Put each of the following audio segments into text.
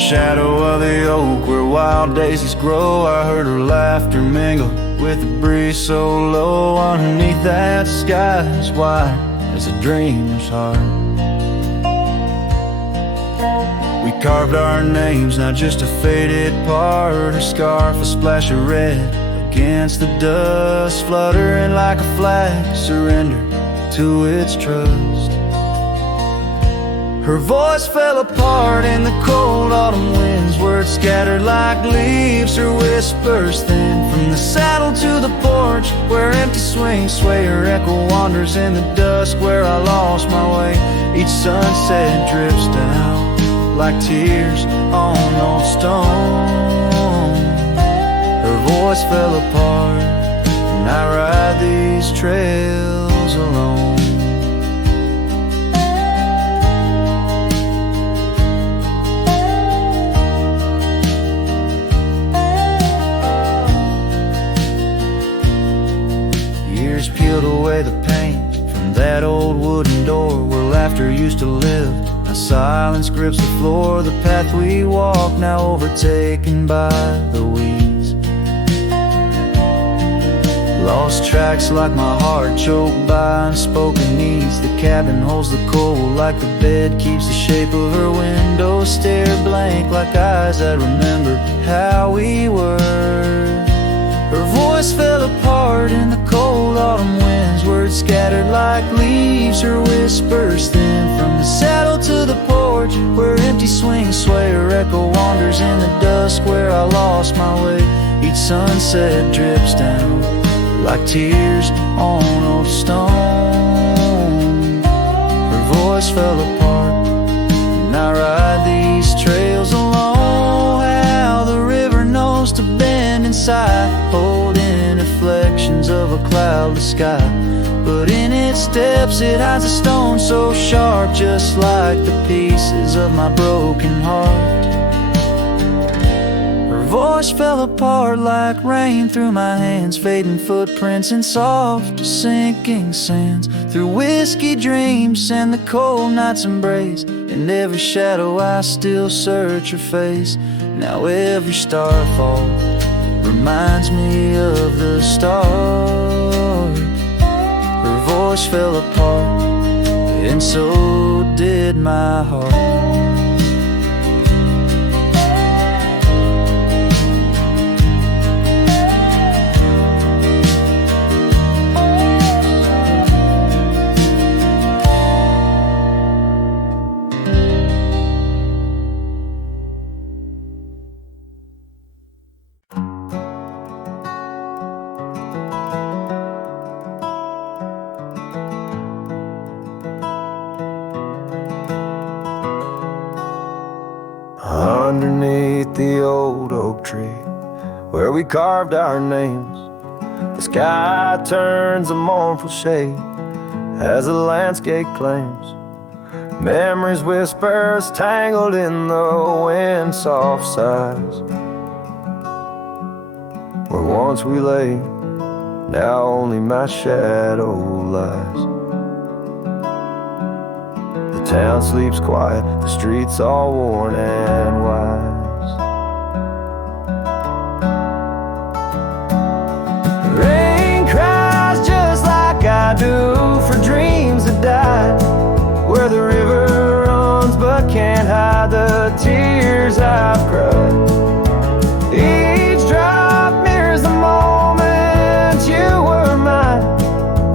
shadow of the oak where wild daisies grow, I heard her laughter mingle with the breeze so low. Underneath that sky as wide as a dreamer's heart, we carved our names, not just a faded part. Her scarf, a splash of red against the dust, fluttering like a flag, surrender to its trust. Her voice fell apart in the cold autumn winds, words scattered like leaves, her whispers thin. From the saddle to the porch, where empty swings sway, her echo wanders in the dusk where I lost my way. Each sunset drips down like tears on old stone. Her voice fell apart, and I ride these trails alone. Peeled away the paint from that old wooden door where laughter used to live. Now silence grips the floor, the path we walk now overtaken by the weeds. Lost tracks like my heart choked by unspoken needs. The cabin holds the cold like the bed keeps the shape of her window. Stare blank like eyes that remember how we were. Her voice fell apart in the cold autumn winds, words scattered like leaves, her whispers thin. From the saddle to the porch, where empty swings sway, her echo wanders in the dusk where I lost my way. Each sunset drips down like tears on old stone. Her voice fell apart, and I ride these trails alone. How the river knows to bend inside, holding reflections of a cloudless sky. But in its depths it hides a stone so sharp, just like the pieces of my broken heart. Her voice fell apart like rain through my hands, fading footprints in soft sinking sands. Through whiskey dreams and the cold night's embrace, in every shadow I still search her face. Now every starfall reminds me of the start. Her voice fell apart, and so did my heart. Underneath the old oak tree where we carved our names, the sky turns a mournful shade as the landscape claims. Memories whispers tangled in the wind, soft sighs. Where once we lay, now only my shadow lies. The town sleeps quiet, the streets all worn and wise. Rain cries just like I do for dreams that died, where the river runs but can't hide the tears I've cried. Each drop mirrors the moment you were mine,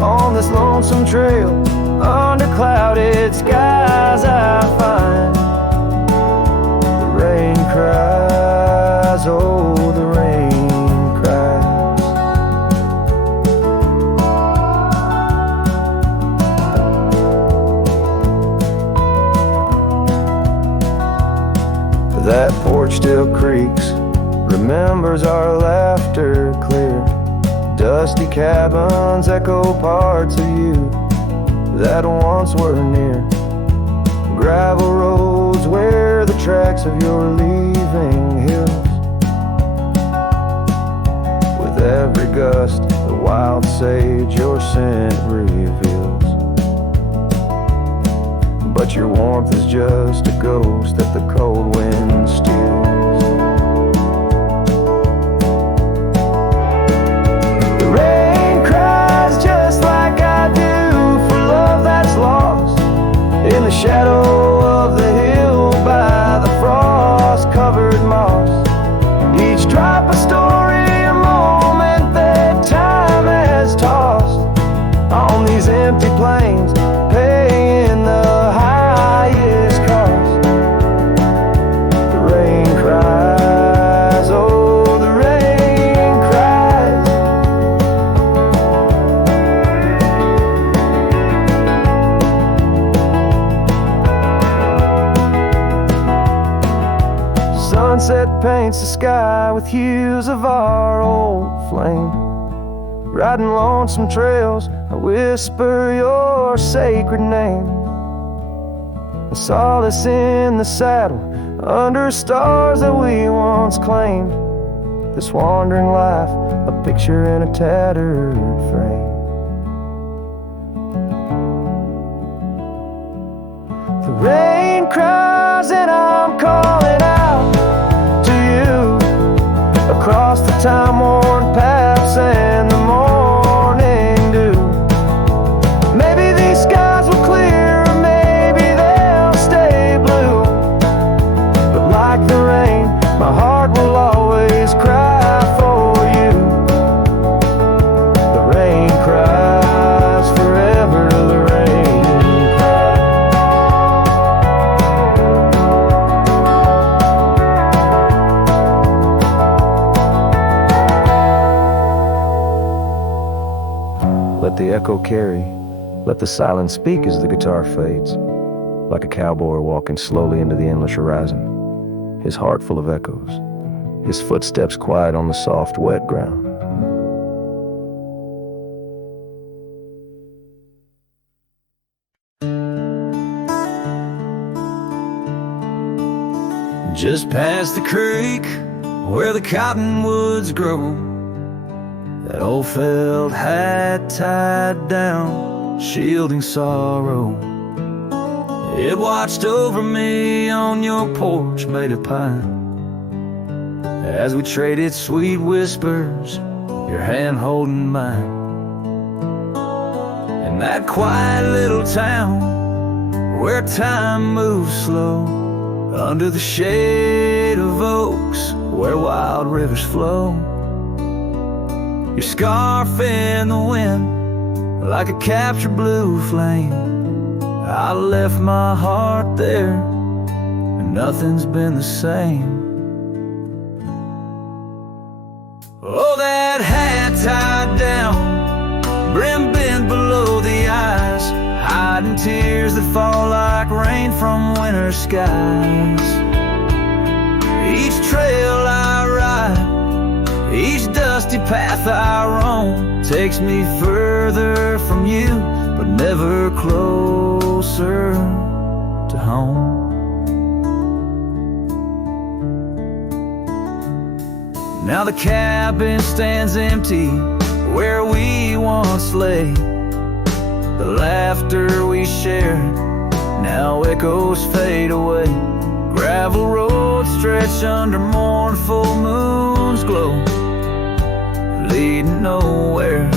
on this lonesome trail under clouded skies I find. The rain cries, oh the rain cries. That porch still creaks, remembers our laughter clear. Dusty cabins echo parts of you that once were near. Gravel roads where the tracks of your leaving hills. With every gust, the wild sage your scent reveals. But your warmth is just a ghost that the cold wind steals. Sunset paints the sky with hues of our old flame. Riding lonesome trails, I whisper your sacred name. A solace in the saddle, under stars that we once claimed. This wandering life, a picture in a tattered frame. The rain cries and I'm calling out to you, across the time-worn paths and the morning dew. Maybe these skies will clear, or maybe they'll stay blue. But like the rain, my heart will always cry for you. The rain cries forever, the rain cries. Let the echo carry, let the silence speak as the guitar fades, like a cowboy walking slowly into the endless horizon, his heart full of echoes, his footsteps quiet on the soft, wet ground. Just past the creek, where the cottonwoods grow, that old felt hat tied down, shielding sorrow. It watched over me on your porch made of pine, as we traded sweet whispers, your hand holding mine. In that quiet little town, where time moves slow, under the shade of oaks, where wild rivers flow. Your scarf in the wind, like a captured blue flame. I left my heart there, and nothing's been the same. Oh, that hat tied down, brim bent below the eyes, hiding tears that fall like rain from winter skies. Each trail I ride, each dusty path I roam, takes me further from you, but never closer to home. Now the cabin stands empty where we once lay. The laughter we shared now echoes fade away. Gravel roads stretch under mournful moon's glow, leading nowhere,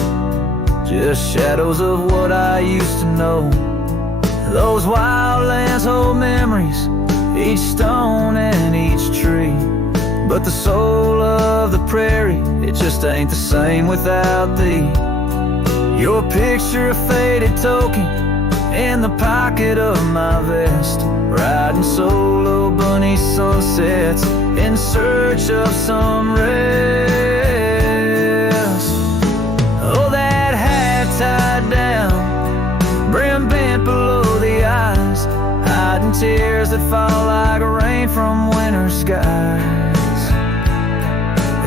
just shadows of what I used to know. Those wild lands hold memories, each stone and each tree, but the soul of the prairie, it just ain't the same without thee. Your picture, a faded token, in the pocket of my vest, riding solo bunny sunsets in search of some rest. Oh, that hat tied down, brim bent below the eyes, hiding tears that fall like rain from winter skies.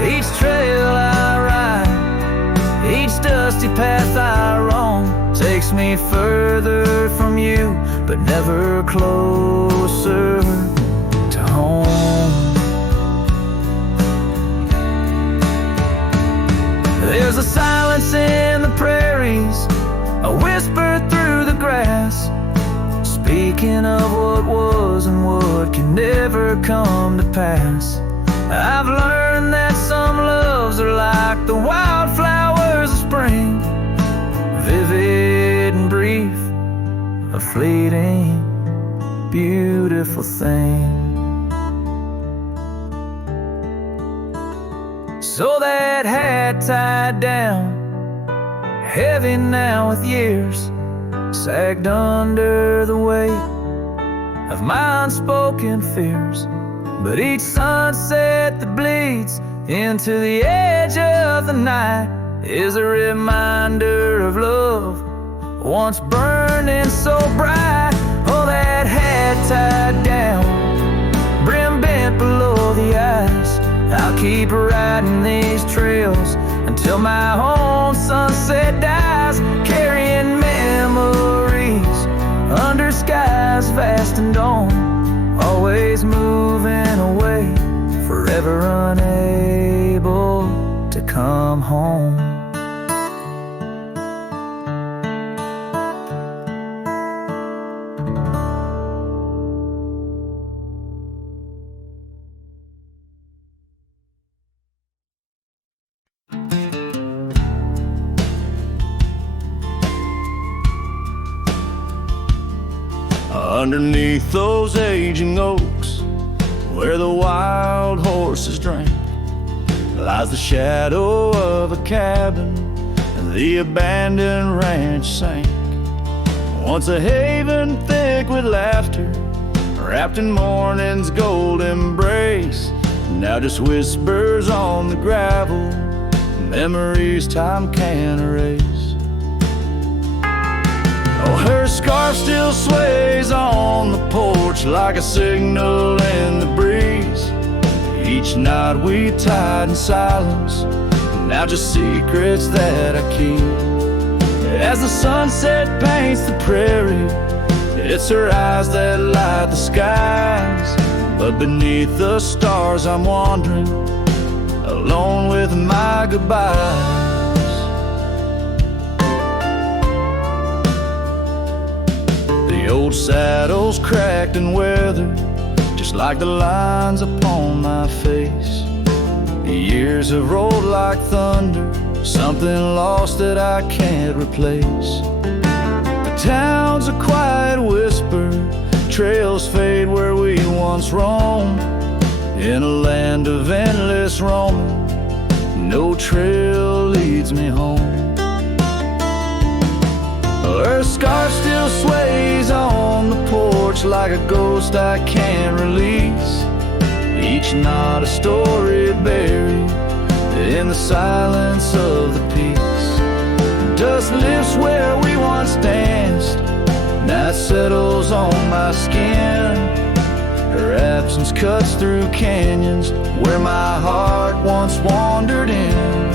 Each trail I ride, each dusty path I roam, takes me further from you, but never closer to home. There's a silence in the prairies, a whisper through the grass, speaking of what was and what can never come to pass. I've learned that some loves are like the wildflowers of spring, vivid and brief, a fleeting, beautiful thing. So that hat tied down, heavy now with years, sagged under the weight of my unspoken fears. But each sunset that bleeds into the edge of the night is a reminder of love once burning so bright. Oh, that hat tied down, brim bent below the keep riding these trails until my own sunset dies, carrying memories under skies vast and dawn, always moving away, forever unable to come home. Underneath those aging oaks, where the wild horses drank, lies the shadow of a cabin the abandoned ranch sank. Once a haven thick with laughter, wrapped in morning's gold embrace, now just whispers on the gravel, memories time can't erase. Oh, her scarf still sways on the porch like a signal in the breeze. Each night we tied in silence, now just secrets that I keep. As the sunset paints the prairie, it's her eyes that light the skies. But beneath the stars I'm wandering, alone with my goodbyes. The old saddle's cracked and weathered, just like the lines upon my face. The years have rolled like thunder, something lost that I can't replace. The town's a quiet whisper, trails fade where we once roamed. In a land of endless roaming, no trail leads me home. Her scarf still sways on the porch like a ghost I can't release. Each night a story buried in the silence of the peace. Dust lifts where we once danced, night settles on my skin. Her absence cuts through canyons where my heart once wandered in.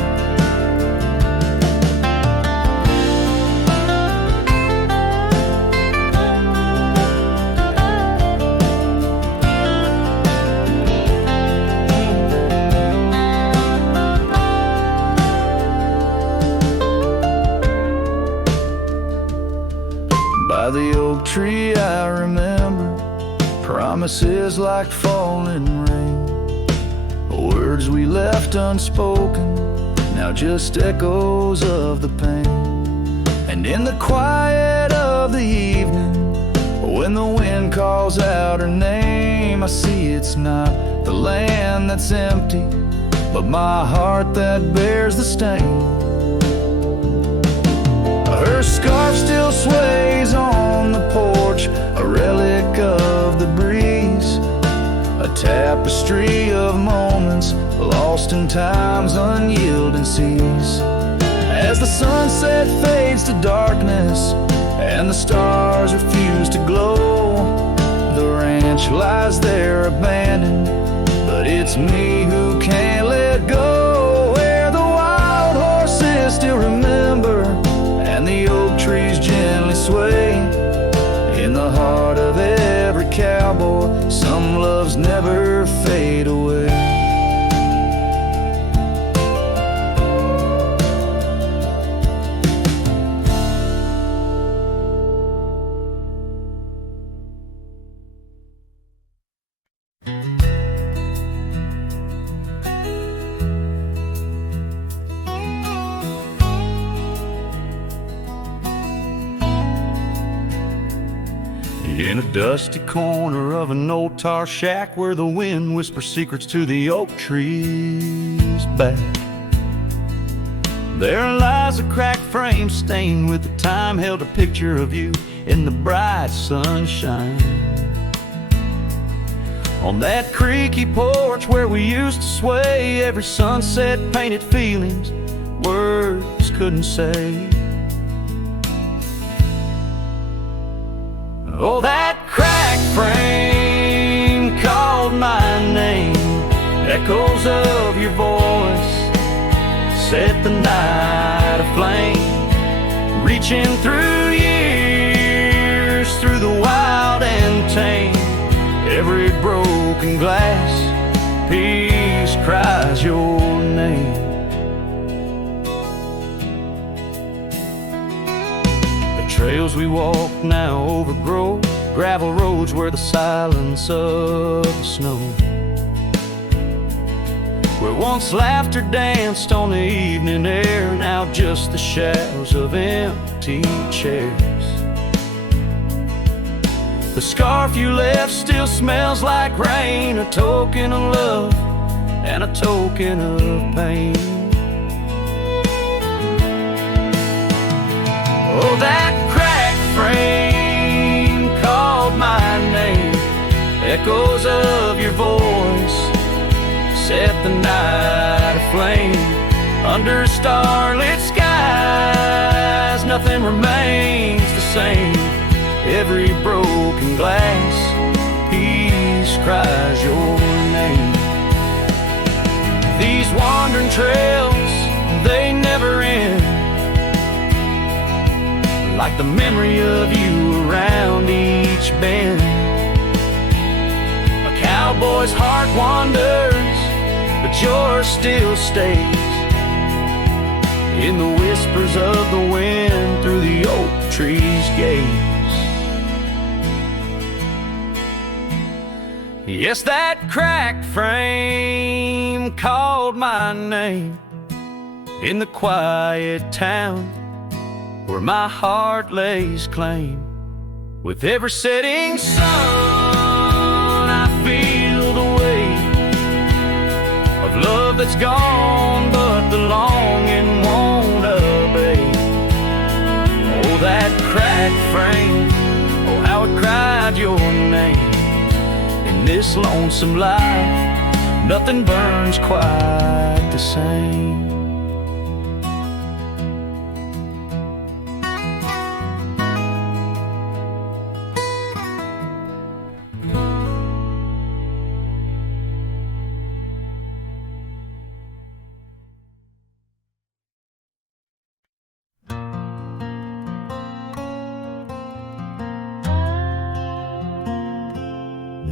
By the oak tree I remember promises like falling rain, words we left unspoken, now just echoes of the pain. And in the quiet of the evening, when the wind calls out her name, I see it's not the land that's empty, but my heart that bears the stain. Her scarf still sways on the porch, a relic of the breeze, a tapestry of moments lost in time's unyielding seas. As the sunset fades to darkness and the stars refuse to glow, the ranch lies there abandoned, but it's me who can't let go. Where the wild horses still remember and the oak trees gently sway, in the heart of every cowboy, some loves never fade away. In a dusty corner of an old tar shack where the wind whispers secrets to the oak trees back, there lies a cracked frame stained with the time, held a picture of you in the bright sunshine. On that creaky porch where we used to sway, every sunset painted feelings words couldn't say. Oh, that cracked frame called my name Echoes of your voice set the night aflame, reaching through years, through the wild and tame. Every broken glass piece cries your name. The trails we walk now overgrow gravel roads where the silence of the snow, where once laughter danced on the evening air, now just the shadows of empty chairs. The scarf you left still smells like rain, a token of love and a token of pain. Oh, that cracked frame called my name. Echoes of your voice set the night aflame. Under starlit skies, nothing remains the same. Every broken glass piece cries your name. These wandering trails, they never end, like the memory of you around each bend. A cowboy's heart wanders, but yours still stays in the whispers of the wind through the oak tree's gaze. Yes, that cracked frame called my name in the quiet town where my heart lays claim. With every setting sun, I feel the weight of love that's gone, but the longing won't abate. Oh, that cracked frame, oh, how it cried your name. In this lonesome life, nothing burns quite the same.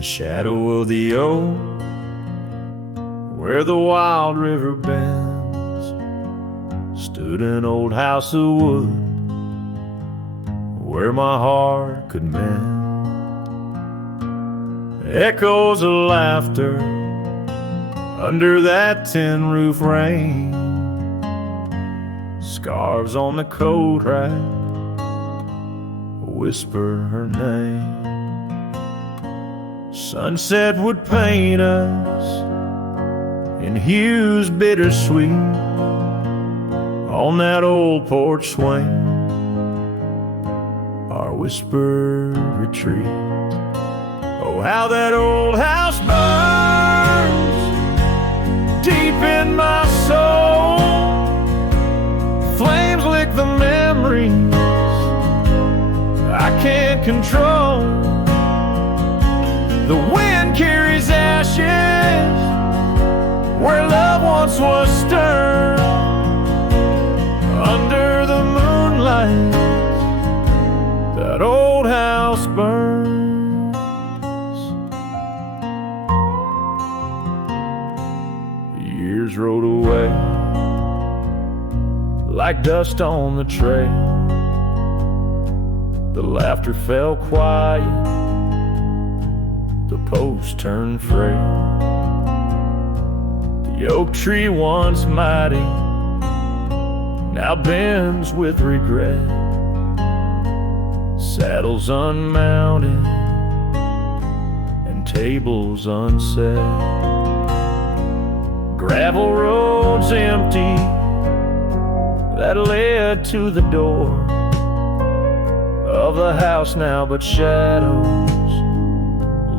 Shadow of the oak, where the wild river bends, stood an old house of wood where my heart could mend. Echoes of laughter under that tin roof rain, scarves on the coat rack whisper her name. Sunset would paint us in hues bittersweet on that old porch swing, our whispered retreat. Oh, how that old house burns deep in my soul. Flames lick the memories I can't control. The wind carries ashes where love once was stirred. Under the moonlight, that old house burns. Years rode away like dust on the trail. The laughter fell quiet, the post turned frail. The oak tree once mighty now bends with regret. Saddles unmounted and tables unset. Gravel roads empty that led to the door of the house now but shadows.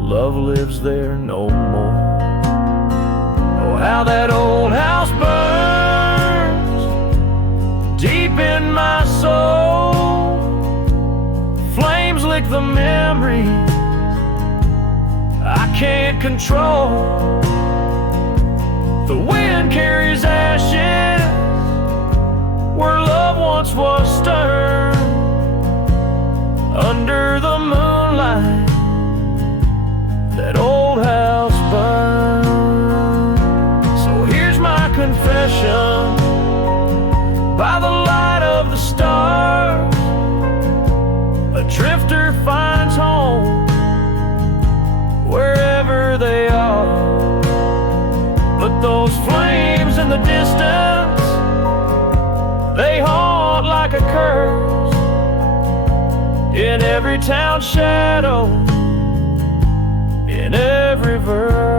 Love lives there no more. Oh, how that old house burns deep in my soul. Flames lick the memories I can't control. in the distance, they haunt like a curse. In every town shadow, in every verse.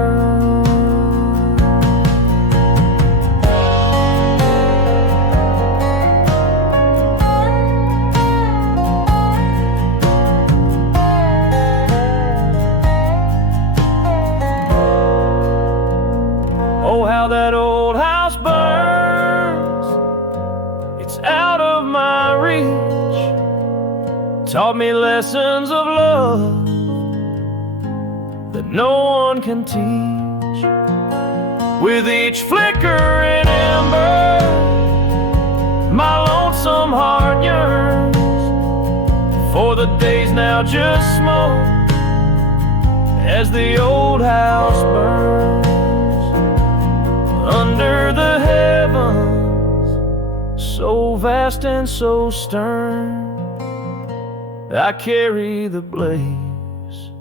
Oh, how that old house burns, it's out of my reach. Taught me lessons of love that no one can teach. With each flickering ember, my lonesome heart yearns for the days now just smoke as the old house burns. Under the heavens, so vast and so stern, I carry the blaze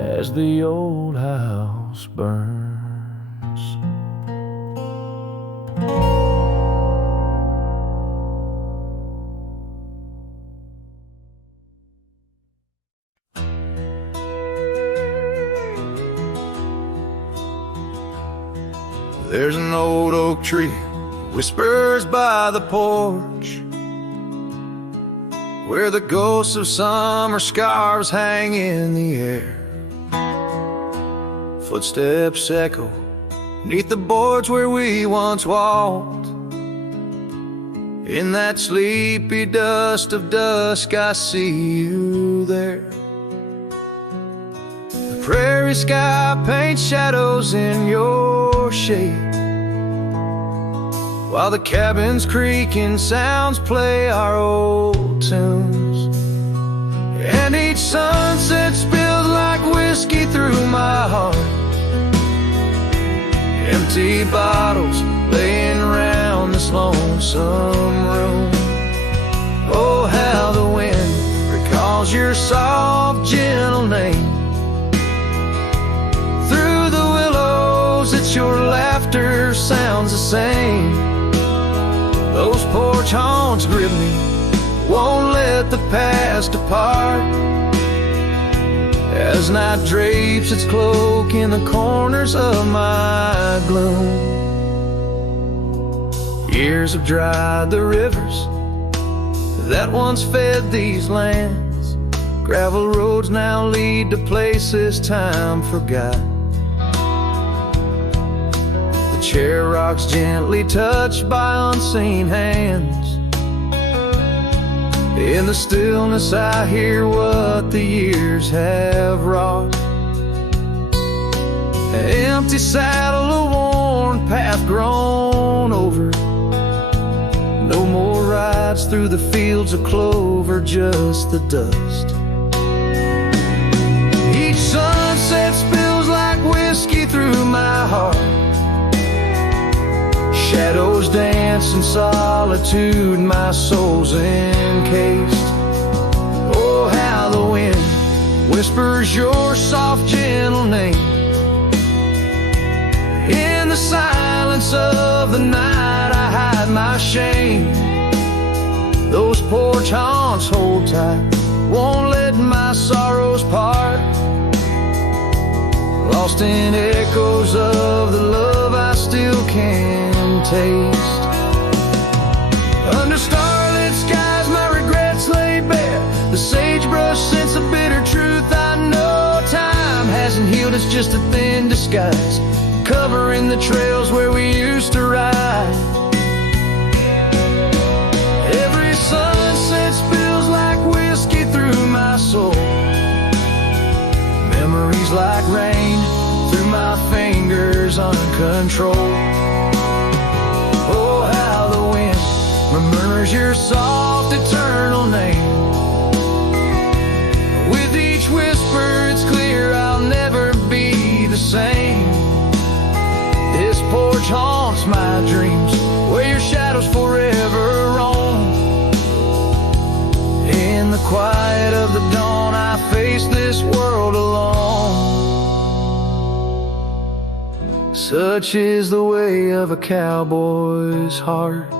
as the old house burns. There's an old oak tree whispers by the porch, where the ghosts of summer scarves hang in the air. Footsteps echo neath the boards where we once walked. In that sleepy dust of dusk, I see you there. The prairie sky paints shadows in your shade, while the cabin's creaking sounds play our old tunes. And each sunset spills like whiskey through my heart. Empty bottles laying around this lonesome room. Oh, how the wind recalls your soft, gentle name. Through the willows, it's your laughter sounds the same. Those porch haunts grip me, won't let the past depart. As night drapes its cloak in the corners of my gloom. Years have dried the rivers that once fed these lands. Gravel roads now lead to places time forgot. The chair rocks gently touched by unseen hands. In the stillness I hear what the years have wrought. An empty saddle, a worn path grown over. No more rides through the fields of clover, just the dust. Each sunset spills like whiskey through my heart. Shadows dance in solitude, my soul's encased. Oh, how the wind whispers your soft, gentle name. In the silence of the night, I hide my shame. Those porch haunts hold tight, won't let my sorrows part. Lost in echoes of the love I still can taste. Under starlit skies, my regrets lay bare. The sagebrush scents a bitter truth I know. Time hasn't healed, it's just a thin disguise, covering the trails where we used to ride. Every sunset spills like whiskey through my soul. Memories like rain through my fingers uncontrolled. Oh, how the wind murmurs your soft, eternal name. With each whisper, it's clear I'll never be the same. This porch haunts my dreams, where your shadows forever roam. In the quiet of the dawn, I face this world alone. Such is the way of a cowboy's heart,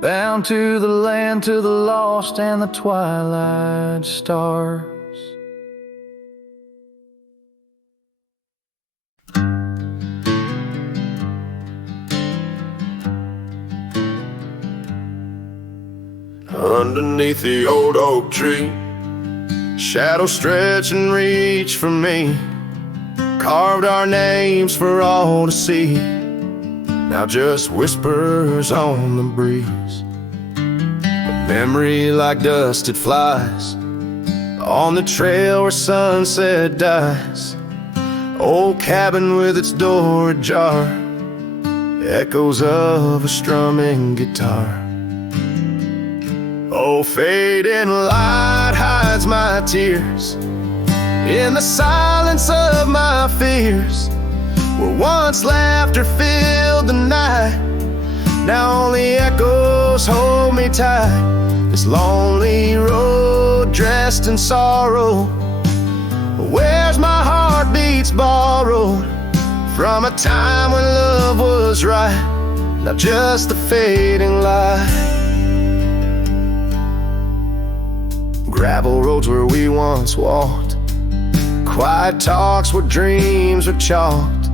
bound to the land, to the lost and the twilight stars. Underneath the old oak tree, shadows stretch and reach for me. Carved our names for all to see, now just whispers on the breeze. But memory like dust, it flies on the trail where sunset dies. Old cabin with its door ajar, echoes of a strumming guitar. Oh, fading light hides my tears in the silence of my fears. Where once laughter filled the night, now only echoes hold me tight. This lonely road dressed in sorrow, where's my heartbeats borrowed from a time when love was right, not just the fading light. Gravel roads where we once walked, quiet talks where dreams were chalked.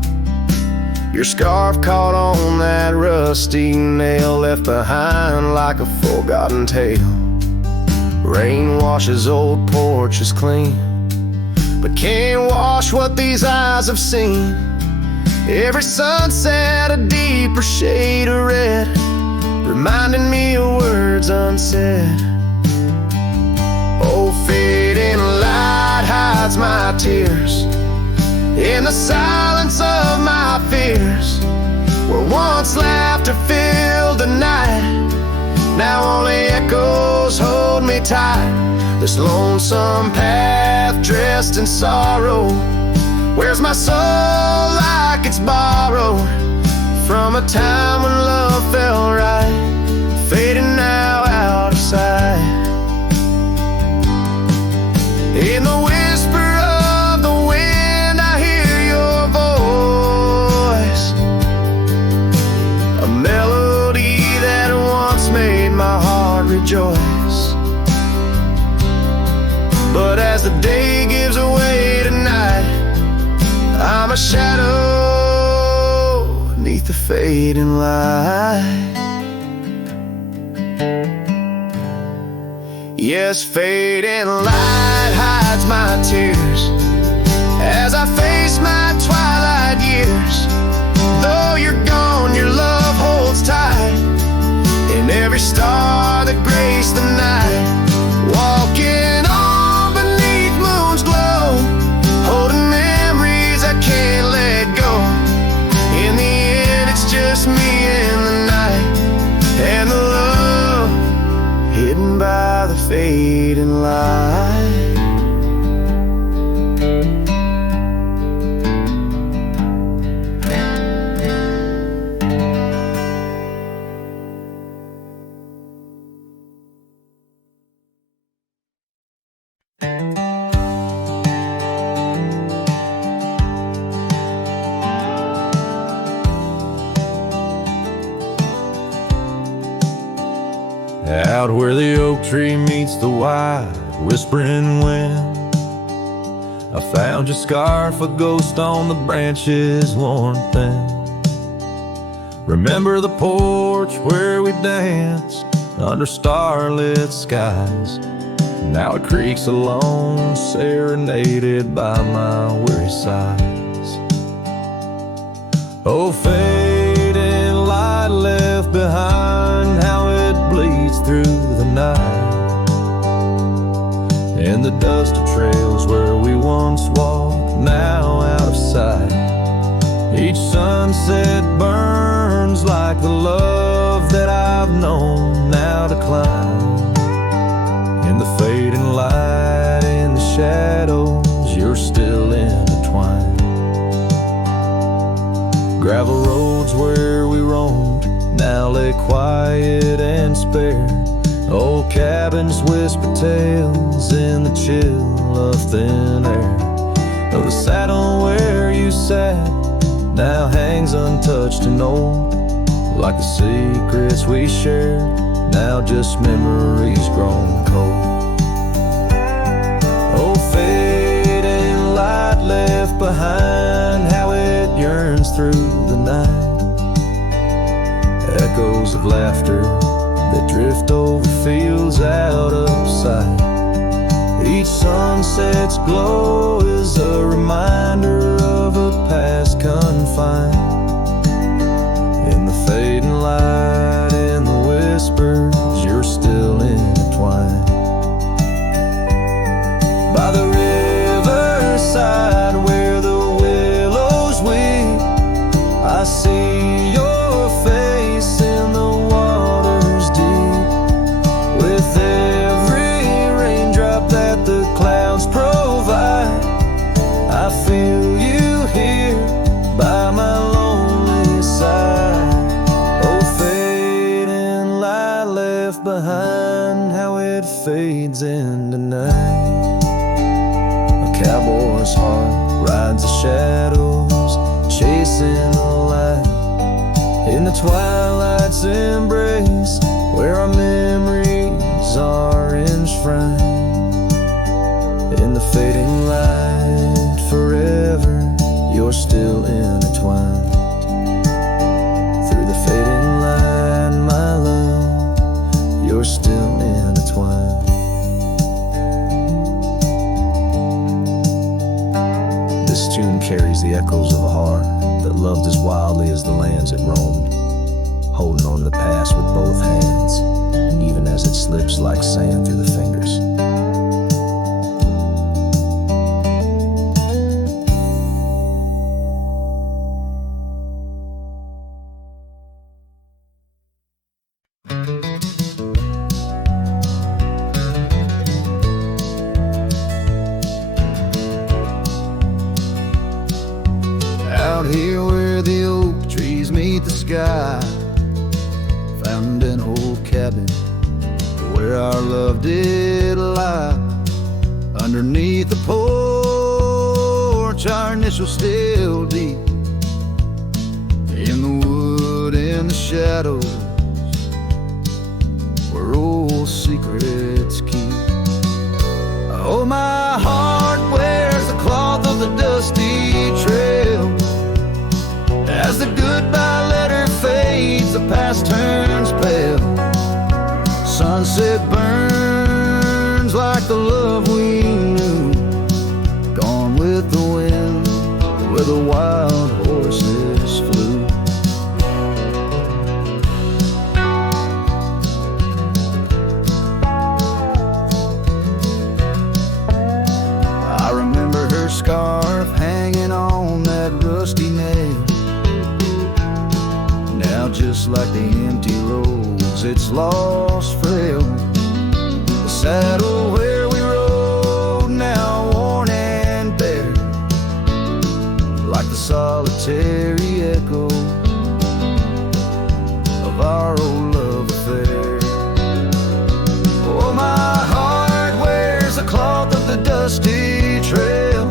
Your scarf caught on that rusty nail, left behind like a forgotten tale. Rain washes old porches clean, but can't wash what these eyes have seen. Every sunset a deeper shade of red, reminding me of words unsaid. Oh, fading light hides my tears in the silence of my fears. Where once laughter filled the night, now only echoes hold me tight. This lonesome path dressed in sorrow, where's my soul like it's borrowed from a time when love felt right, fading now out of sight. In the whisper of the wind I hear your voice, a melody that once made my heart rejoice. But as the day gives away tonight, I'm a shadow beneath the fading light. Yes, fading light hides my tears as I face my twilight years. Though you're gone, your love holds tight in every star that graced the night. Walking on beneath moon's glow, holding memories I can't let go. In the end, it's just me and the night, and the love hidden by the fading light. Out where the oak tree meets the wide whispering wind, I found your scarf, a ghost on the branches worn thin. Remember the porch where we danced under starlit skies? Now it creaks alone, serenaded by my weary sighs. Oh, fading light left behind, how it bleeds through the night. And the dusty trails where we once walked, now out of sight. Each sunset burns like the love that I've known now decline. In the fading light, in the shadows, you're still intertwined. Gravel roads where we roamed now lay quiet and spare. Old cabins whisper tales in the chill of thin air. though the saddle where you sat now hangs untouched and old, like the secrets we shared, now just memories grown cold. Oh, fading light left behind, how it yearns through the night. Echoes of laughter that drift over fields out of sight. Each sunset's glow is a reminder of a past confined. In the fading light, in the whispers, you're still intertwined. By the riverside where the willows weep, I see your face in the waters deep. With every raindrop that the clouds provide, I feel you here by my lonely side. Oh, fading light left behind, how it fades into night. A cowboy's heart rides the shadows, chasing the light. In the twilight's embrace, where our memories are enshrined. In the fading light, forever, you're still intertwined. Through the fading light, my love, you're still intertwined. This tune carries the echoes of a heart that loved as wildly as the lands it roamed, holding on to the past with both hands, even as it slips like sand through the fingers. Out here where the oak trees meet the sky, found an old cabin where our love did lie. Underneath the porch, our initials still deep in the wood, in the shadows, where old secrets keep. Oh, my heart wears the cloth of the dusty trail. As the goodbye letter fades, the past turns pale. Sunset burns like the love we knew, gone with the wind where the wild horses flew. I remember her scarf hanging on that rusty nail. Now just like the empty roads, it's lost frail. The saddle where we rode, now worn and bare, like the solitary echo of our old love affair. Oh, my heart wears the cloth of the dusty trail.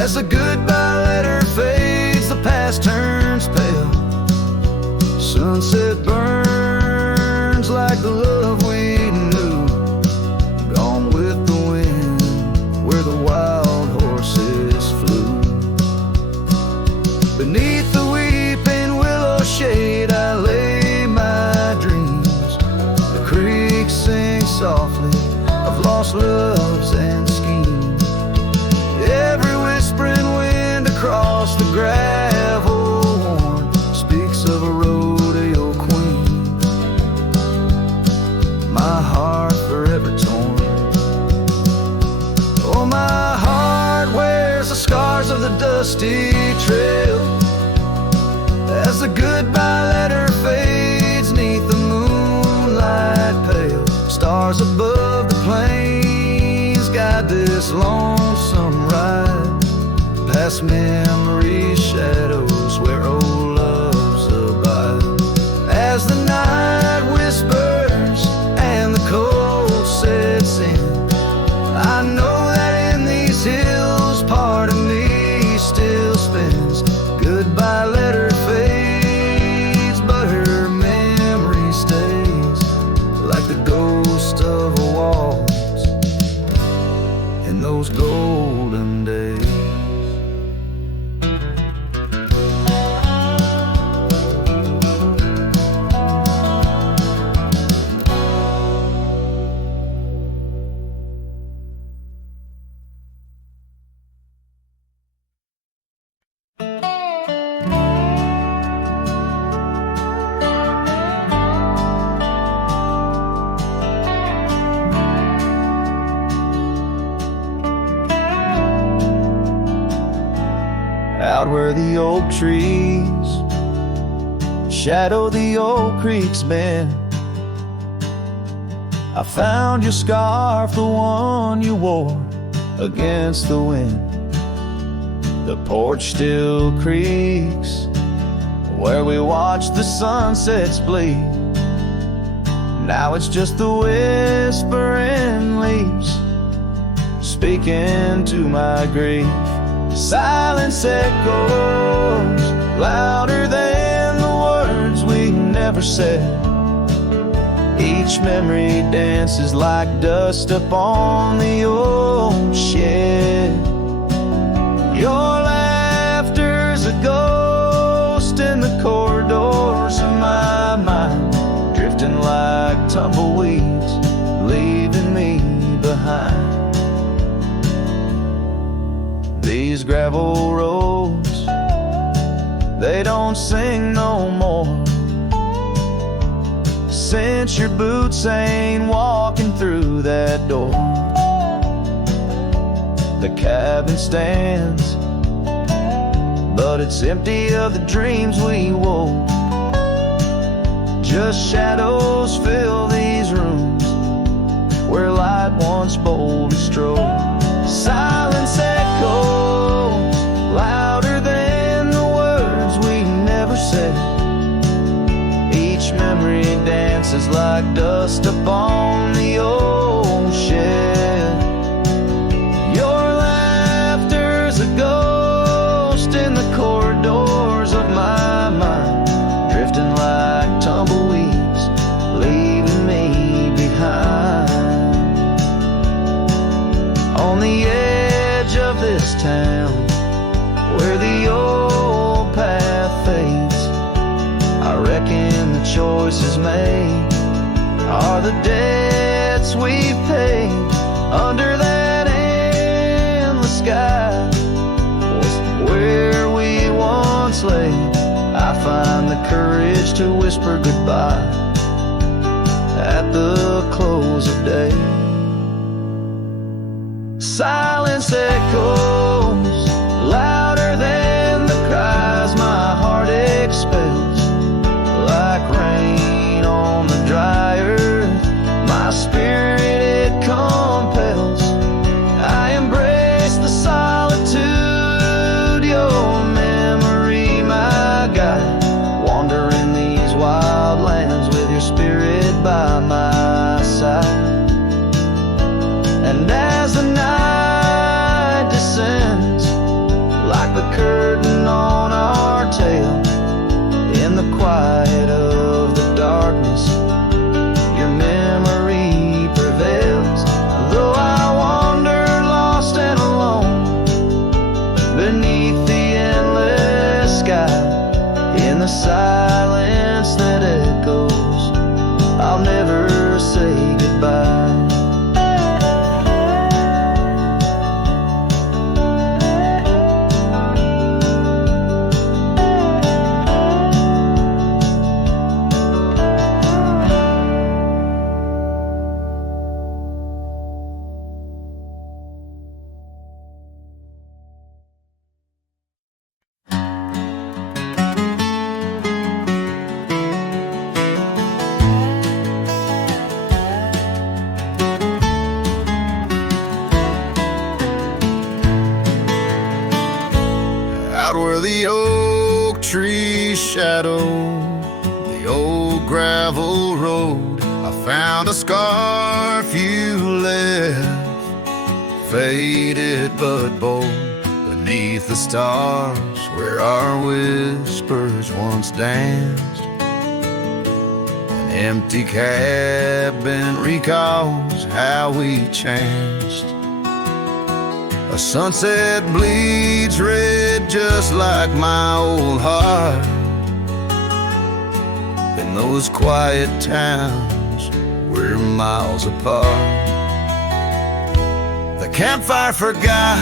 As the goodbye letter fades, the past turns pale. Sunset burns like the love we knew, gone with the wind where the wild horses flew. Beneath the weeping willow shade, I lay my dreams. The creek sings softly of lost loves and schemes. Every whispering wind across the gravel worn speaks of a rodeo queen. My heart forever torn. Oh, my heart wears the scars of the dusty trail. As the goodbye letter fades neath the moonlight pale, stars above the plains guide this lonesome ride, past memories, shadows where old loves abide. As the night whispers and the cold sets in, I know that in these hills spins. Goodbye letter fades, but her memory stays like the ghost of a waltz in those golden days. Out where the oak trees shadow the old creek's bend, I found your scarf, the one you wore against the wind. The porch still creaks where we watched the sunsets bleed. Now it's just the whispering leaves speaking to my grief. Silence echoes louder than the words we never said. Each memory dances like dust upon the old shed. Your laughter's a ghost in the corridors of my mind, drifting like tumbleweeds, leaving me behind. These gravel roads, they don't sing no more, since your boots ain't walking through that door. The cabin stands, but it's empty of the dreams we wove. Just shadows fill these rooms where light once boldly strode. Silence echoes louder than the words we never said. Each memory dances like dust upon the old shed. Your laughter's a ghost in the corridors of my mind, drifting like tumbleweeds, leaving me behind. On the edge of this town, where the old path fades, I reckon the choices made are the debts we've paid. Under that endless sky was where we once lay. I find the courage to whisper goodbye at the close of day. Silence echoes louder than the cries my heart expels, like rain on the dry earth, my spirit it compels. I embrace the solitude, your memory my guide, wandering these wild lands with your spirit by my side. And as the night descends, like the curtain on our tale, in the quiet of the darkness, your memory prevails. Though I wander lost and alone beneath the endless sky, in the silence that echoes, I'll never say goodbye. Where the oak trees shadow the old gravel road, I found a scarf you left, faded but bold, beneath the stars where our whispers once danced. An empty cabin recalls how we chanced. A sunset bleeds red just like my old heart. In those quiet towns we're miles apart. The campfire forgot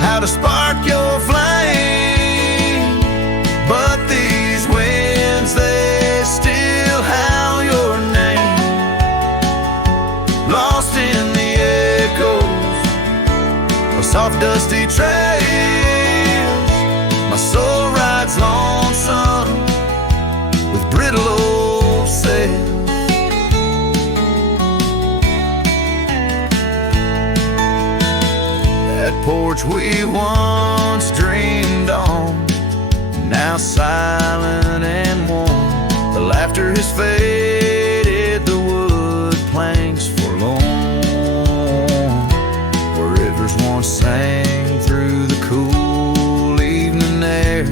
how to spark your flame, but these winds, they still howl your name. Lost in the echoes of soft dusty trails, my soul rides lonesome with brittle old sails. That porch we once dreamed on, now silent and warm. The laughter has faded, the wood planks forlorn. Where rivers once sang through the cool evening air,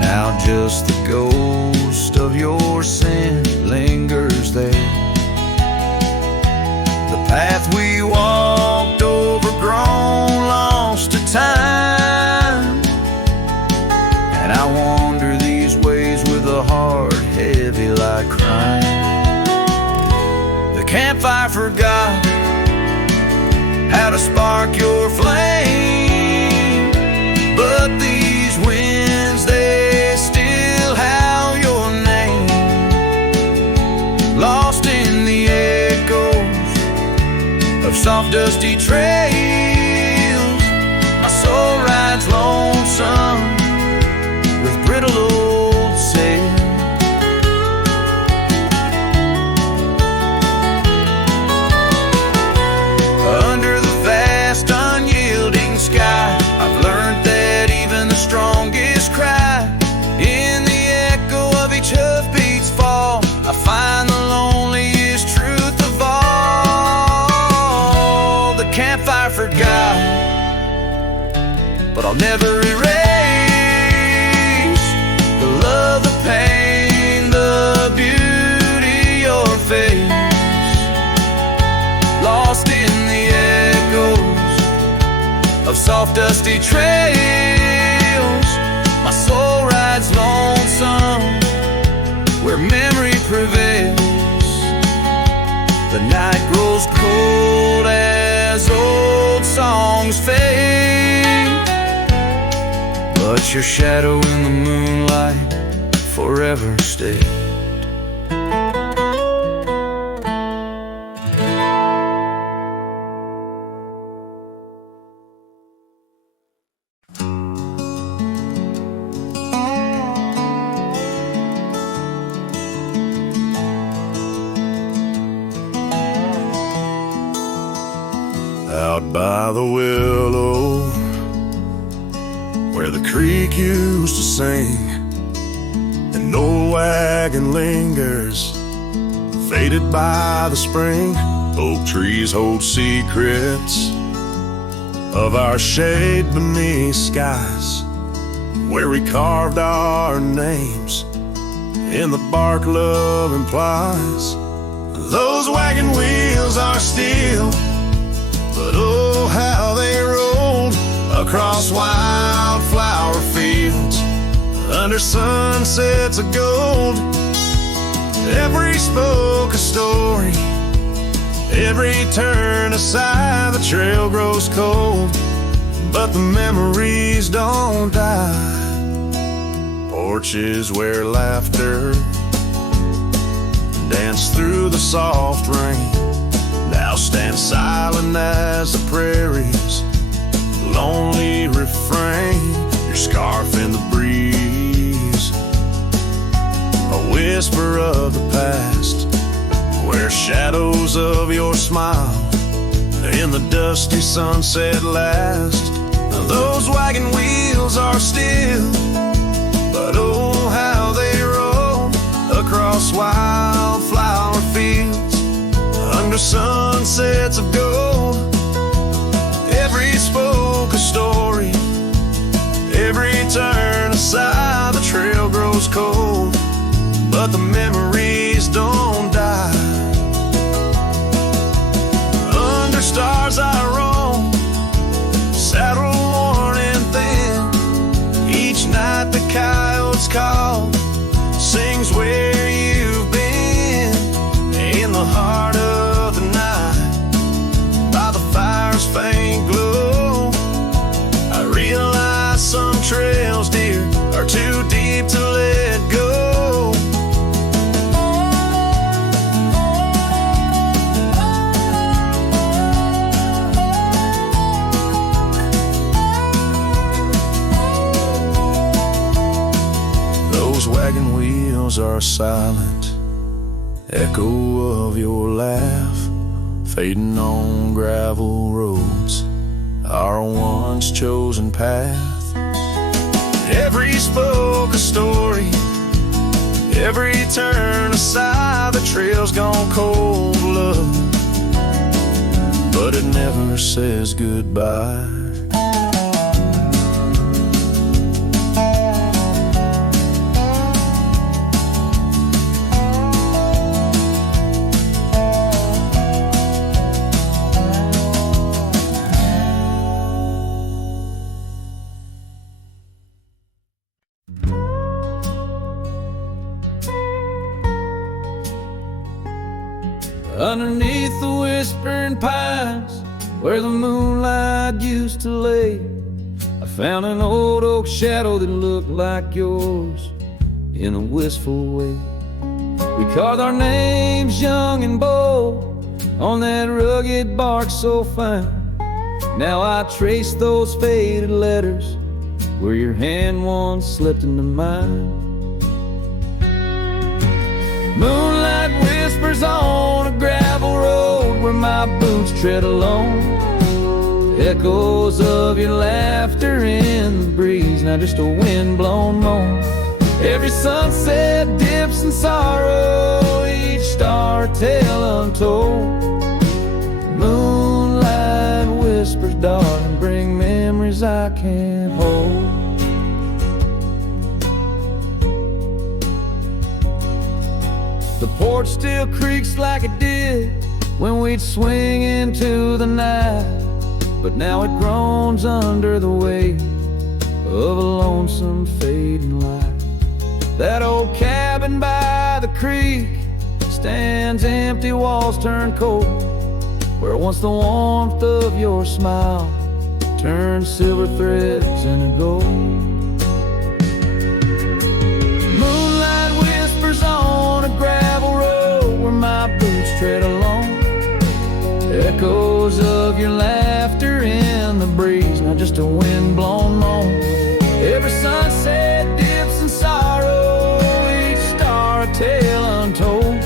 now just the ghost of your sin lingers there. The path we walked, overgrown, lost to time, and I wander these ways with a heart heavy like crime. The campfire forgot how to spark your flame, but these winds, they still howl your name. Lost in the echoes of soft dusty trails, my soul rides lonesome with brittle old sails. Under the vast unyielding sky, I've learned that even the strongest cry, in the echo of each hoofbeat's fall, I find the loneliest truth of all. The campfire forgot, but I'll never erase the love, the pain, the beauty, your face. Lost in the echoes of soft dusty trails, my soul rides lonesome where memory prevails. The night grows cold as old songs fade, but your shadow in the moonlight forever stays. Out by the willow, where the creek used to sing, an old wagon lingers, faded by the spring. Oak trees hold secrets of our shade beneath skies, where we carved our names in the bark love implies. Those wagon wheels are steel, but oh, how they rolled across wildflower fields under sunsets of gold. Every spoke a story, every turn aside, the trail grows cold, but the memories don't die. Porches where laughter danced through the soft rain now stand silent as the prairie's lonely refrain. Your scarf in the breeze, a whisper of the past, where shadows of your smile in the dusty sunset last. Those wagon wheels are still, but oh, how they roll across wildflower fields under sunsets of gold. Every spoke a story, Those wagon wheels are a silent echo of your laugh, fading on gravel roads, our once chosen path. Every spoke a story, every turn a sigh. The trail's gone cold, love, but it never says goodbye. Underneath the whispering pines, where the moonlight used to lay, I found an old oak shadow that looked like yours in a wistful way. We carved our names young and bold on that rugged bark so fine. Now I trace those faded letters where your hand once slipped into mine. Moonlight whispers on a gravel road where my boots tread alone. Echoes of your laughter in the breeze, not just a wind-blown moan. Every sunset dips in sorrow, each star a tale untold. Moonlight whispers, darling, bring memories I can't hold. The porch still creaks like it did when we'd swing into the night, but now it groans under the weight of a lonesome fading light. That old cabin by the creek stands empty, walls turn cold, where once the warmth of your smile turned silver threads into gold. Moonlight whispers on a gravel road where my boots tread alone. Echoes of your laughter in the breeze, not just a wind-blown moan. Every sunset dips in sorrow, each star a tale untold.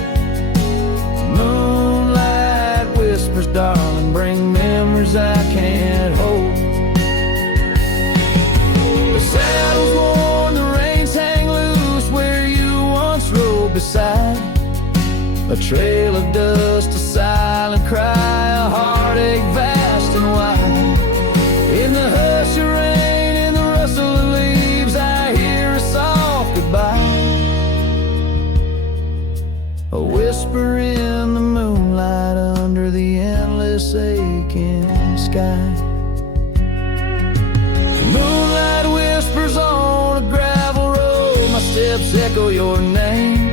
Moonlight whispers, darling, bring memories I can't hold. The saddle's worn, the reins hang loose where you once rode beside. A trail of dust, a silent cry, a heartache vast and wide. In the hush of rain, in the rustle of leaves, I hear a soft goodbye. A whisper in the moonlight under the endless aching sky. Moonlight whispers on a gravel road, my steps echo your name.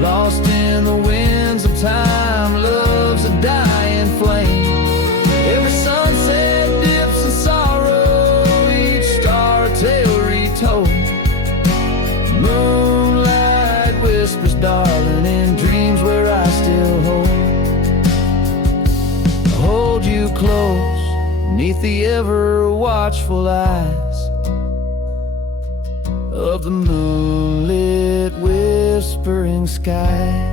Lost in the winds of time, love's a dying flame. Every sunset dips in sorrow, each star a tale retold. Moonlight whispers, darling, in dreams where I still hold you close, neath the ever watchful eyes of the moonlit whispering skies.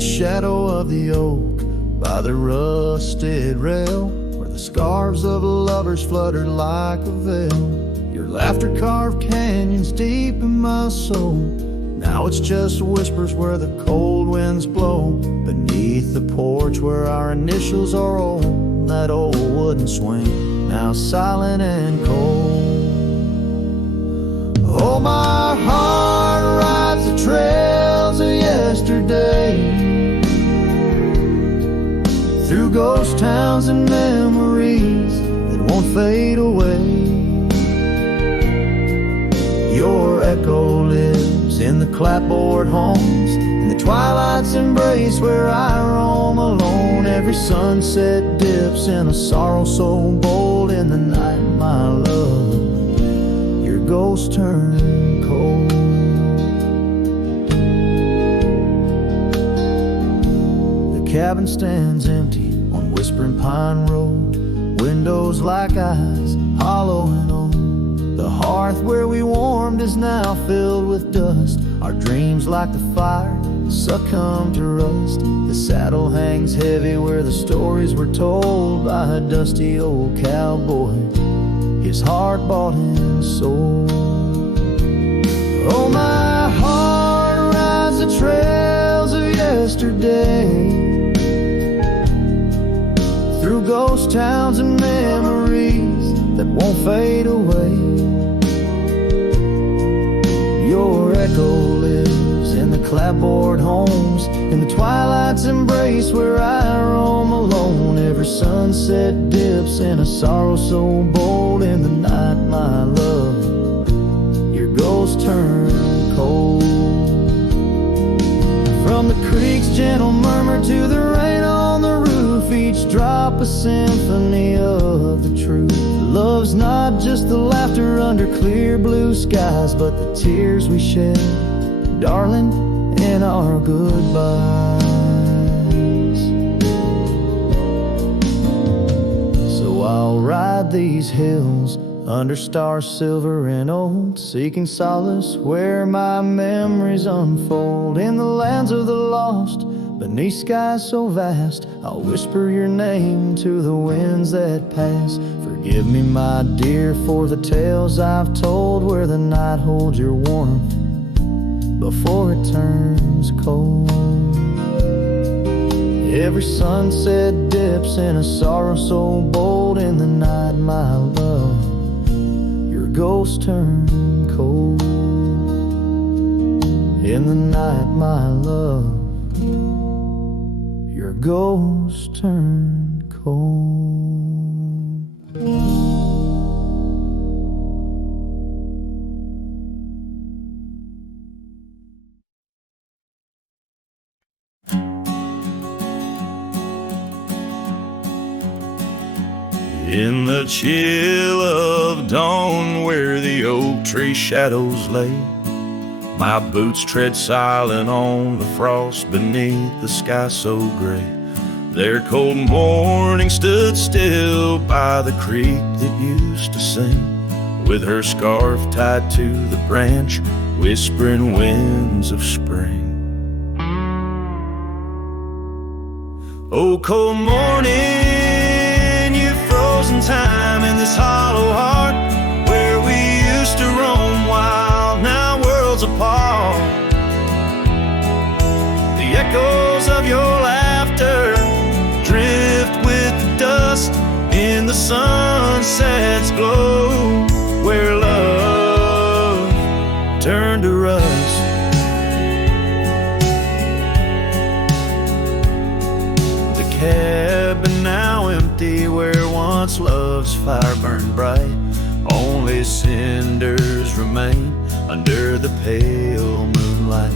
Shadow of the oak by the rusted rail, where the scarves of lovers fluttered like a veil. Your laughter carved canyons deep in my soul. Now it's just whispers where the cold winds blow. Beneath the porch where our initials are old, that old wooden swing, now silent and cold. Oh, my heart rides the trails of yesterday, through ghost towns and memories that won't fade away. Your echo lives in the clapboard homes, in the twilight's embrace where I roam alone. Every sunset dips in a sorrow so bold. In the night, my love, your ghost turn cold. The cabin stands empty on Whispering Pine Road. Windows like eyes, hollow and old. The hearth where we warmed is now filled with dust. Our dreams like the fire succumb to rust. The saddle hangs heavy where the stories were told by a dusty old cowboy, his heart bought and sold. Oh, my heart rides the trails of yesterday, through ghost towns and memories that won't fade away. Your echo lives in the clapboard homes, in the twilight's embrace where I roam alone. Every sunset dips in a sorrow so bold. In the night, my love, your ghost turn cold. From the creek's gentle murmur to the rain on the roof, each drop a symphony of the truth. Love's not just the laughter under clear blue skies, but the tears we shed, darling, in our goodbyes. So I'll ride these hills under stars silver and old, seeking solace where my memories unfold. In the lands of the lost, beneath skies so vast, I'll whisper your name to the winds that pass. Forgive me, my dear, for the tales I've told, where the night holds your warmth before it turns cold. Every sunset dips in a sorrow so bold. In the night, my love, your ghost turn cold. In the night, my love, your ghost turn cold. In the chill of dawn, where the oak tree shadows lay, my boots tread silent on the frost beneath the sky so gray. Their cold morning stood still by the creek that used to sing, with her scarf tied to the branch, whispering winds of spring. Oh, cold morning, you frozen time in this hollow heart, where we used to roam wild, now worlds apart. The echoes of your laughter drift with the dust in the sunset's glow, where love turned to rust. The cabin now empty, where once love's fire burned bright, only cinders remain under the pale moonlight.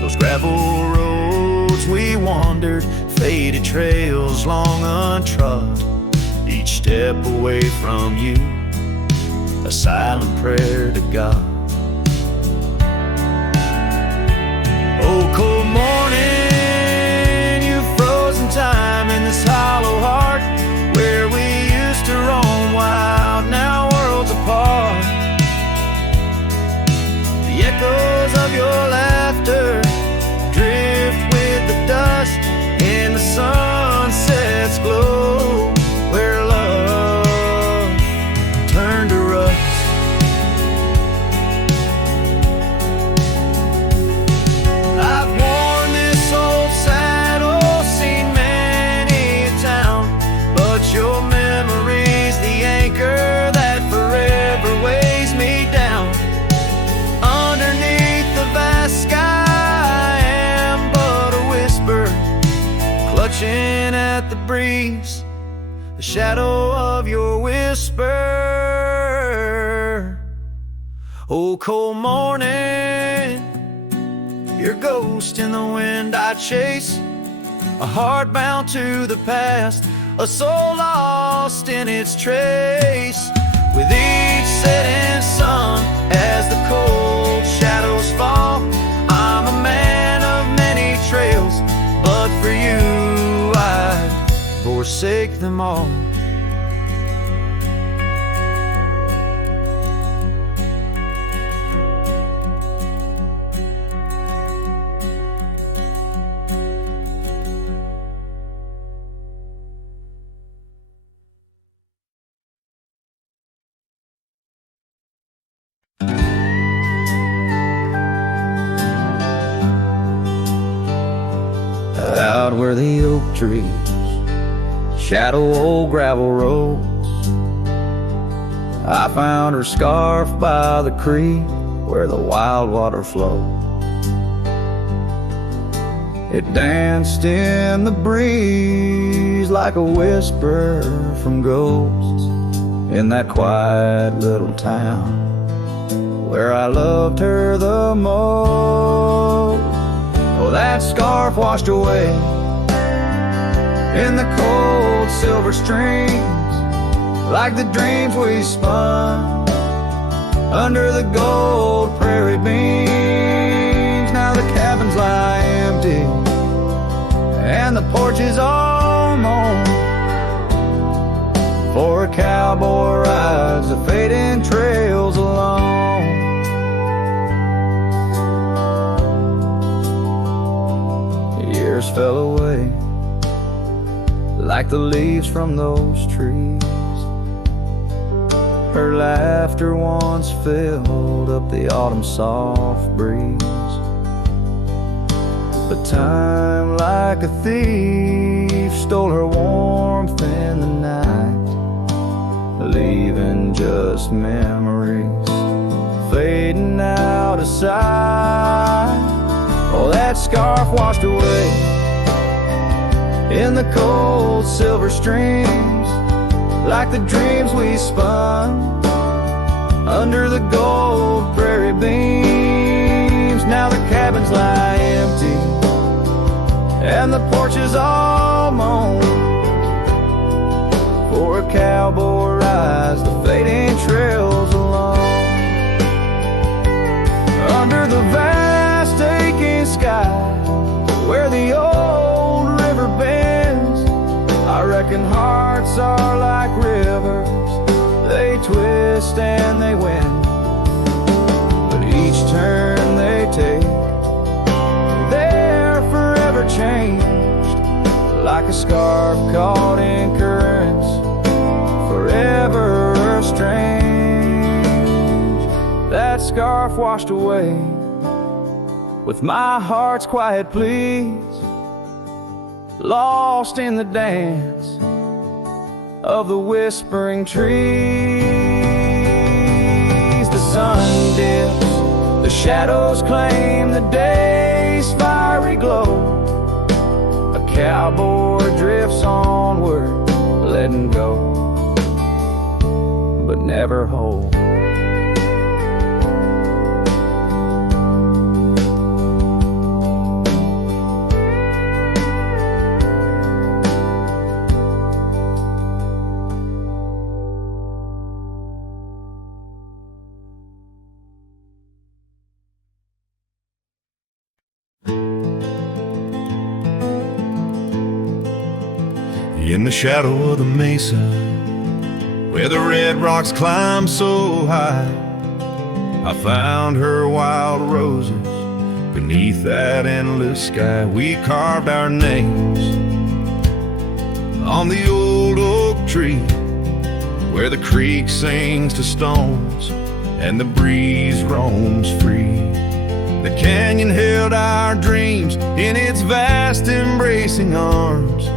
Those gravel roads we wandered, faded trails long untrod, each step away from you, a silent prayer to God. Oh, cold morning, you frozen time in this hollow heart, where we used to roam wild, now worlds apart. The echoes of your laughter drift with the dust in the sunset's glow, where love turned to rust. I've worn this old saddle, seen many a town, but your memory's the anchor that forever weighs me down. Underneath the vast sky, I am but a whisper, clutching at the breeze, the shadow of your whisper. Oh, cold morning, Your ghost in the wind I chase, a heart bound to the past, a soul lost in its trace. With each setting sun, as the cold shadows fall, I'm a man of many trails, but for you I'd forsake them all. Out where the oak trees shadow old gravel roads, I found her scarf by the creek where the wild water flowed. It danced in the breeze like a whisper from ghosts in that quiet little town where I loved her the most. Oh, that scarf washed away in the cold silver streams, like the dreams we spun under the gold prairie beams. Now the cabins lie empty and the porch is all mown, for a cowboy rides the fading trails alone. Years fell away like the leaves from those trees. Her laughter once filled up the autumn soft breeze. But time, like a thief, stole her warmth in the night, leaving just memories fading out of sight. Oh, that scarf washed away in the cold silver streams, like the dreams we spun under the gold prairie beams. Now the cabins lie empty and the porch is all mown, for a cowboy rides the fading trails alone. Under the vast aching sky where the old river bends, I reckon hearts are like rivers, they twist and they win, but each turn they take, they're forever changed, like a scarf caught in currents, forever estranged. That scarf washed away with my heart's quiet pleas, lost in the dance of the whispering trees. The sun dips, the shadows claim the day's fiery glow. A cowboy drifts onward, letting go, but never whole. In the shadow of the mesa, where the red rocks climb so high, I found her wild roses beneath that endless sky. We carved our names on the old oak tree, where the creek sings to stones and the breeze roams free. The canyon held our dreams in its vast embracing arms,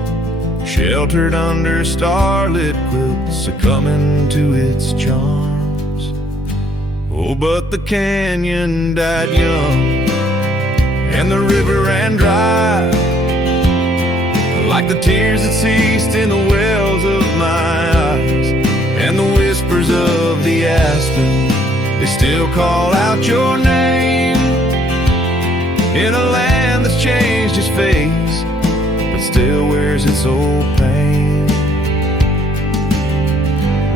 sheltered under starlit quilts, succumbing to its charms. Oh, but the canyon died young, and the river ran dry, like the tears that ceased in the wells of my eyes. And the whispers of the aspen, they still call out your name. in a land that's changed its face, but still wears its old paint.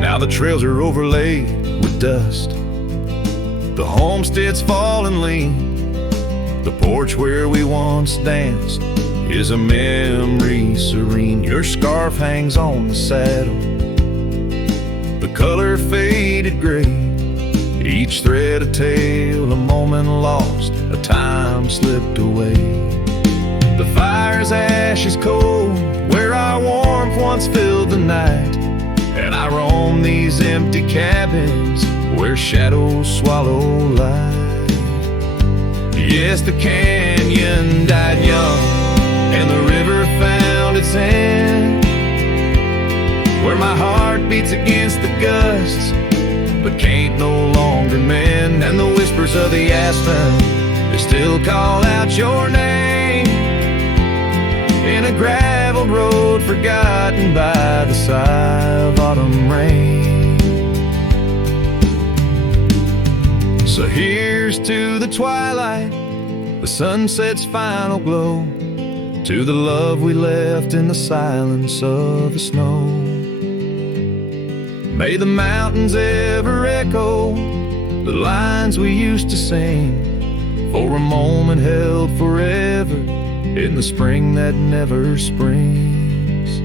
Now the trails are overlaid with dust, the homestead's fallen lean. The porch where we once danced is a memory serene. Your scarf hangs on the saddle, the color faded gray, each thread a tale, a moment lost, a time slipped away. The fire's ashes cold where our warmth once filled the night, and I roam these empty cabins where shadows swallow light. Yes, the canyon died young and the river found its end, where my heart beats against the gusts but can't no longer mend. And the whispers of the aspen, they still call out your name in a gravel road forgotten by the sigh of autumn rain. So here's to the twilight, the sunset's final glow, to the love we left in the silence of the snow. May the mountains ever echo the lines we used to sing, for a moment held forever in the spring that never springs.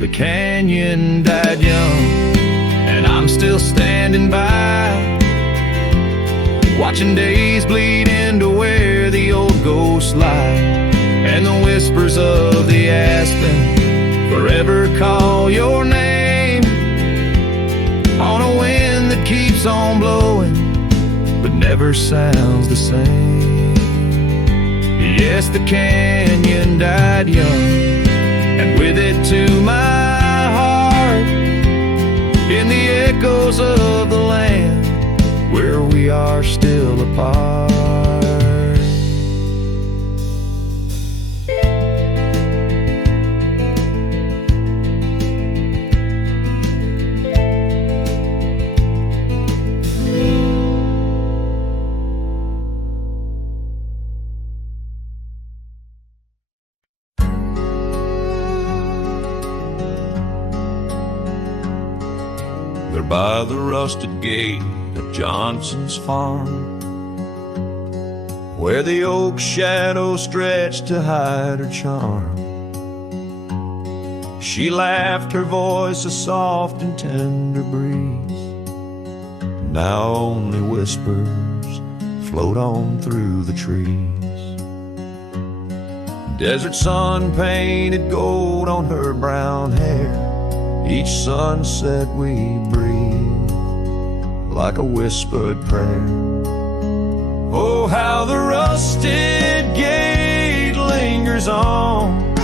The canyon died young, and I'm still standing by, watching days bleed into where the old ghosts lie. And the whispers of the aspen forever call your name on a wind that keeps on blowing but never sounds the same. Yes, the canyon died young, and with it to my heart, in the echoes of the land where we are still apart. They're by the rusted gate at Johnson's farm, where the oak shadows stretch to hide her charm. She laughed, her voice a soft and tender breeze. Now only whispers float on through the trees. Desert sun painted gold on her brown hair. Each sunset we breathe like a whispered prayer. Oh, how the rusted gate lingers on,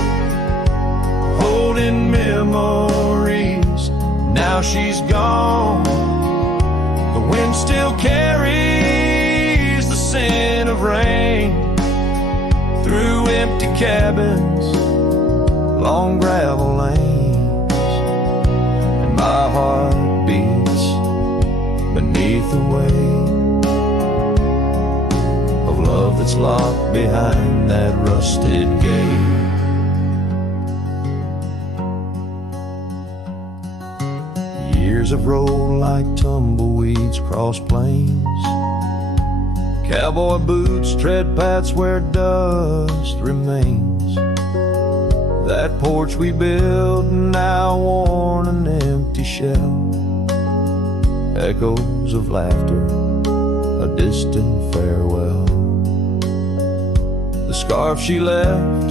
holding memories. Now she's gone. The wind still carries the scent of rain through empty cabins, long gravel lanes, and my heart beats beneath the weight of love that's locked behind that rusted gate. Years have rolled like tumbleweeds across plains. Cowboy boots tread paths where dust remains. That porch we built, now worn an empty shell. Echoes of laughter, a distant farewell. The scarf she left,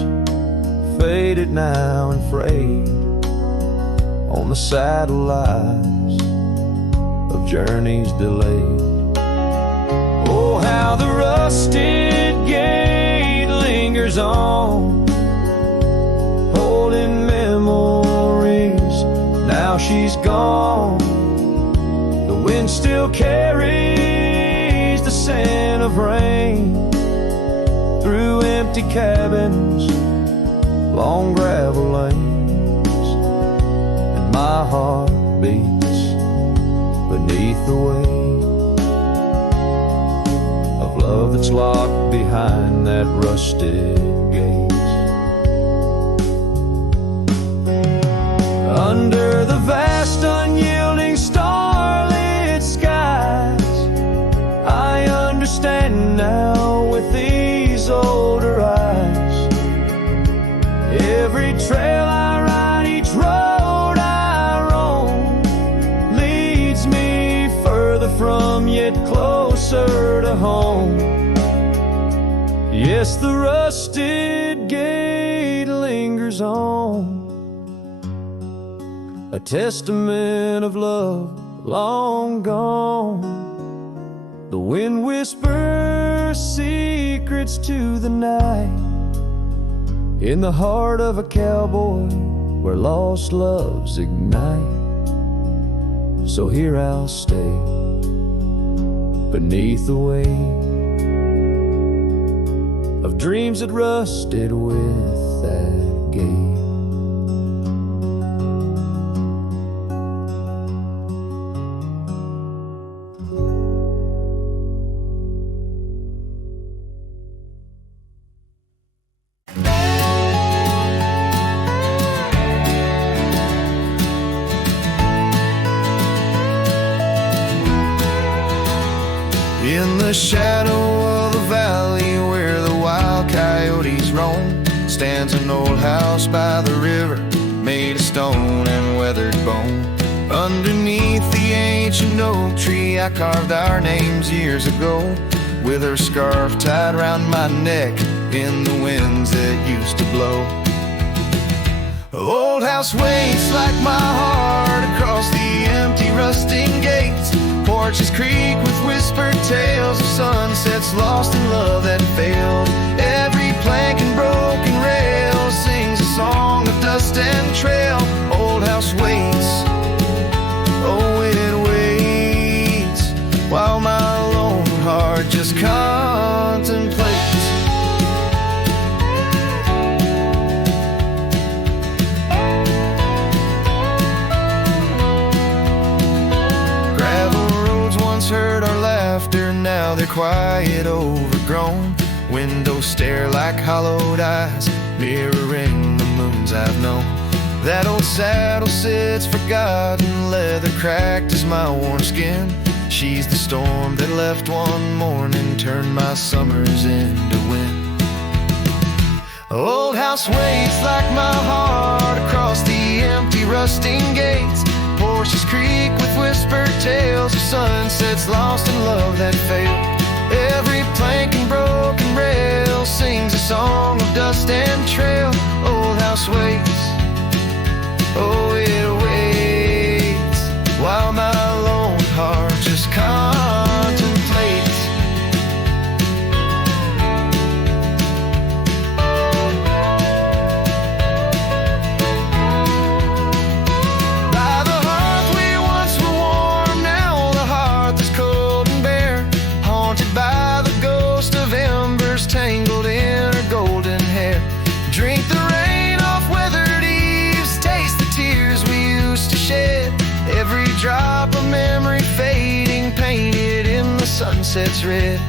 faded now and frayed on the saddle lies of journeys delayed. Oh, how the rusted gate lingers on, holding memories. Now she's gone. The wind still carries the scent of rain through empty cabins, long gravel lanes, and my heart beats beneath the weight of love that's locked behind that rusted gate. Under the vast unyielding starlit skies, I understand now with these older eyes. Every trail I ride, each road I roam, leads me further from yet closer to home. Yes, the rusted gate lingers on, a testament of love long gone. The wind whispers secrets to the night, in the heart of a cowboy where lost loves ignite. So here I'll stay beneath the weight of dreams that rusted with that gate. In the shadow of the valley where the wild coyotes roam, stands an old house by the river, made of stone and weathered bone. Underneath the ancient oak tree I carved our names years ago, with her scarf tied round my neck in the winds that used to blow. Old house waits like my heart across the empty rusting gates. Porches creak with whispered tales of sunsets lost in love that failed. Every plank and broken rail sings a song of dust and trail. Old house waits, oh it waits, while my lone heart just contemplates. Heard our laughter, now they're quiet, overgrown. Windows stare like hollowed eyes, mirroring the moons I've known. That old saddle sits forgotten, leather cracked as my worn skin. She's the storm that left one morning, turned my summers into wind. Old house waits like my heart across the empty rusting gates. Porches creak with whispered tales of sunsets lost in love that failed. Every plank and broken rail sings a song of dust and trail. Old house waits, oh it waits, while my lone heart just contemplates. Tangled in her golden hair, drink the rain off weathered eaves, taste the tears we used to shed. Every drop of memory fading, painted in the sunset's red.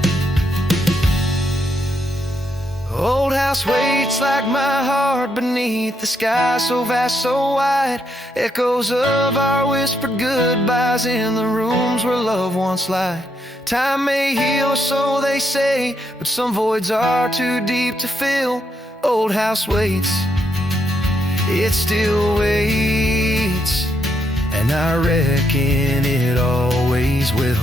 Old house waits like my heart beneath the sky so vast, so wide. Echoes of our whispered goodbyes in the rooms where love once lied. Time may heal, so they say, but some voids are too deep to fill. Old house waits, it still waits, and I reckon it always will.